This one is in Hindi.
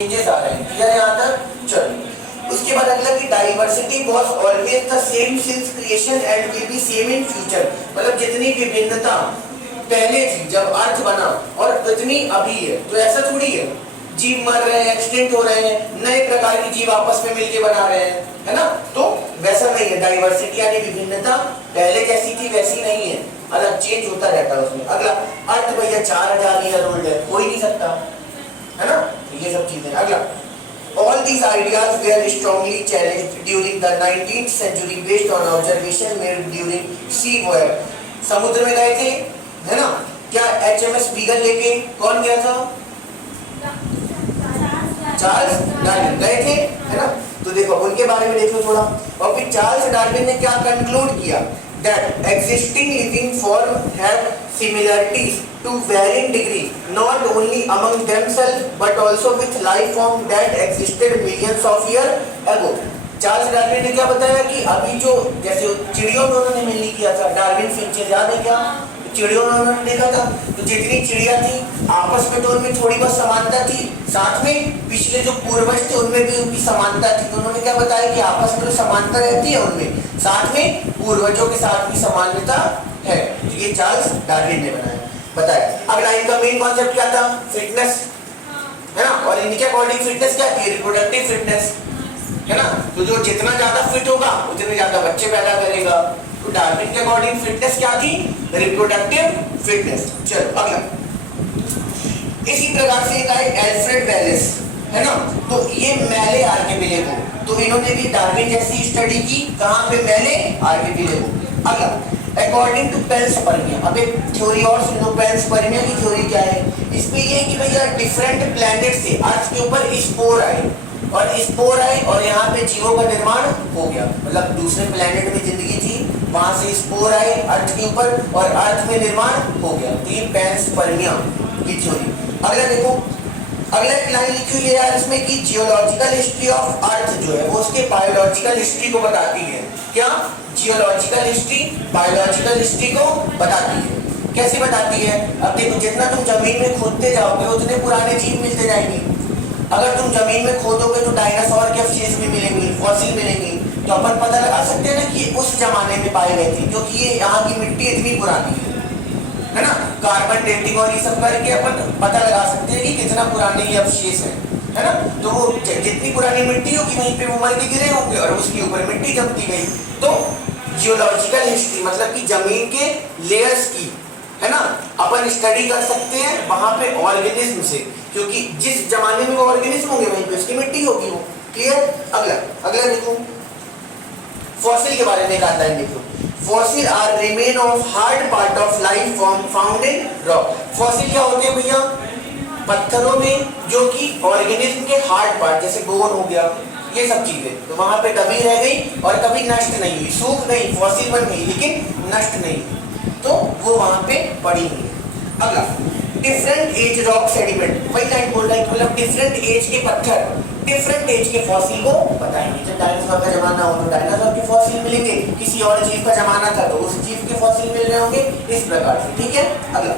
चेंजेस आ रहे हैं। क्लियर है यहाँ तक? चलो उसके बाद अगला कि diversity was always the same since creation and will be same in future. मतलब जितनी विभिन्नता पहले थी जब अर्थ बना और उतनी अभी है, तो ऐसा थोड़ी है जीव मर रहे हैं, एक्सटिंक्ट हो रहे हैं, नए प्रकार के जीव आपस में मिलके बना रहे हैं, है ना? तो वैसा नहीं है। डाइवर्सिटी यानी विभिन्नता पहले जैसी थी वैसी नहीं है, अलग चेंज होता रहता है उसमें। अगला अर्थ भैया 4000 ईयर ओल्ड है, हो ही नहीं सकता, है ना? ये सब चीजें। अगला all these ideas were strongly challenged during the 19th century based on observation made during sea voyage। समुद्र में गए थे, है ना? क्या HMS बीगल लेके कौन गया था? चार्ल्स डार्विन गए थे, है ना? तो देखो उनके बारे में देखो थोड़ा। और फिर चार्ल्स डार्विन ने क्या कंक्लूड किया? that existing living form have similarities to varying degree not only among themselves but also with life form that existed millions of years ago। Charles Darwin ने क्या बताया कि अभी जो जैसे चिड़ियों में उन्होंने मिलनी किया था, डार्विन फिंचेस याद है क्या? चिड़ियों में उन्होंने देखा था तो जितनी चिड़िया थी आपस में तो उनमें थोड़ी बहुत समानता थी, साथ में पिछले जो पूर्वज थे उनमें भी उनकी समानता थी। तो उन्होंने क्या बताया कि आपस में तो समानता रहती है उनमें, साथ में पूर्वजों के साथ भी समानता है। तो ये चार्ल्स डार्विन ने बताया। अगला इनका मेन कॉन्सेप्ट क्या था? फिटनेस, है ना? और इनके अकॉर्डिंग फिटनेस क्या थी? रिप्रोडक्टिव फिटनेस, है ना? तो जो जितना ज्यादा फिट होगा उतने ज्यादा बच्चे पैदा करेगा। तो डार्विन के अकॉर्डिंग फिटनेस क्या थी? Reproductive fitness. चलो अगला इसी प्रकार से एक आए एल्फ्रेड वेलेस, है ना? तो ये मेले आर्किपिएगो, तो इन्होंने भी डार्विन जैसी स्टडी की। कहां पे? मेले आर्किपिएगो। अगला अकॉर्डिंग टू पेंसपर्मिया, अब एक थ्योरी और सुन लो। पेंसपर्मिया की थ्योरी क्या है? इसमें ये कि भैया डिफरेंट प्लैनेट से अर्थ के ऊपर स्पोर आए और यहाँ पे जीवों का निर्माण हो गया। मतलब दूसरे प्लैनेट में जिंदगी थी, वहां से स्पोर आए अर्थ के ऊपर और अर्थ में निर्माण हो गया। तो ये पेंसपर्मिया की थ्योरी। अगला देखो, अगला एक लाइन लिखी हुई है यार इसमें कि जियोलॉजिकल हिस्ट्री ऑफ अर्थ जो है वो उसके बायोलॉजिकल हिस्ट्री को बताती है। क्या? जियोलॉजिकल हिस्ट्री बायोलॉजिकल हिस्ट्री को बताती है। कैसे बताती है? अब देखो जितना तुम जमीन में खोदते जाओगे उतने पुराने जीव मिलते जाएंगे। अगर तुम जमीन में खोदोगे तो डायनासोर के अवशेष भी मिलेंगे, फॉसिल मिलेंगे। तो अपन पता लगा सकते हैं ना कि उस जमाने में पाए गए थे, क्योंकि ये यहाँ की मिट्टी इतनी पुरानी है ना? कार्बन डेटिंग और ये सब करके अपन पता लगा सकते हैं कि कितना पुराने ये अवशेष है ना? तो वो जितनी पुरानी मिट्टी होगी वहीं पे वो मर के गिरे होंगे और उसके ऊपर मिट्टी जमती गई। तो जियोलॉजिकल हिस्ट्री मतलब कि जमीन के लेयर्स की, है ना, अपन स्टडी कर सकते हैं वहां पे ऑर्गेनिज्म से, क्योंकि जिस जमाने में वो ऑर्गेनिज्म होंगे वहीं पे उसकी मिट्टी होगी वो। क्लियर? अगला देखो फॉसिल के बारे में एक आता है। देखो fossil are remain of hard part of life form found in rock. Fossil क्या होते हैं भैया? पत्थरों में जो कि ऑर्गेनिज्म के हार्ड पार्ट जैसे बोन हो गया, ये सब चीजें तो वहां पे दबी रह गई और कभी नष्ट नहीं हुई, सूख गई, फॉसिल बन गई लेकिन नष्ट नहीं हुई, तो वो वहां पे पड़ी हुई है। अगला डिफरेंट एज रॉक सेडिमेंट, वही लाइन बोल रहा है मतलब डिफरेंट एज के पत्थर डिफरेंट एज के फॉसिल को बताएंगे। जब डायनासोर का जमाना हो तो डायनासोर के फॉसिल मिलेंगे, किसी और जीव का जमाना था तो उस जीव के फॉसिल मिल रहे होंगे, इस प्रकार से। ठीक है? अगला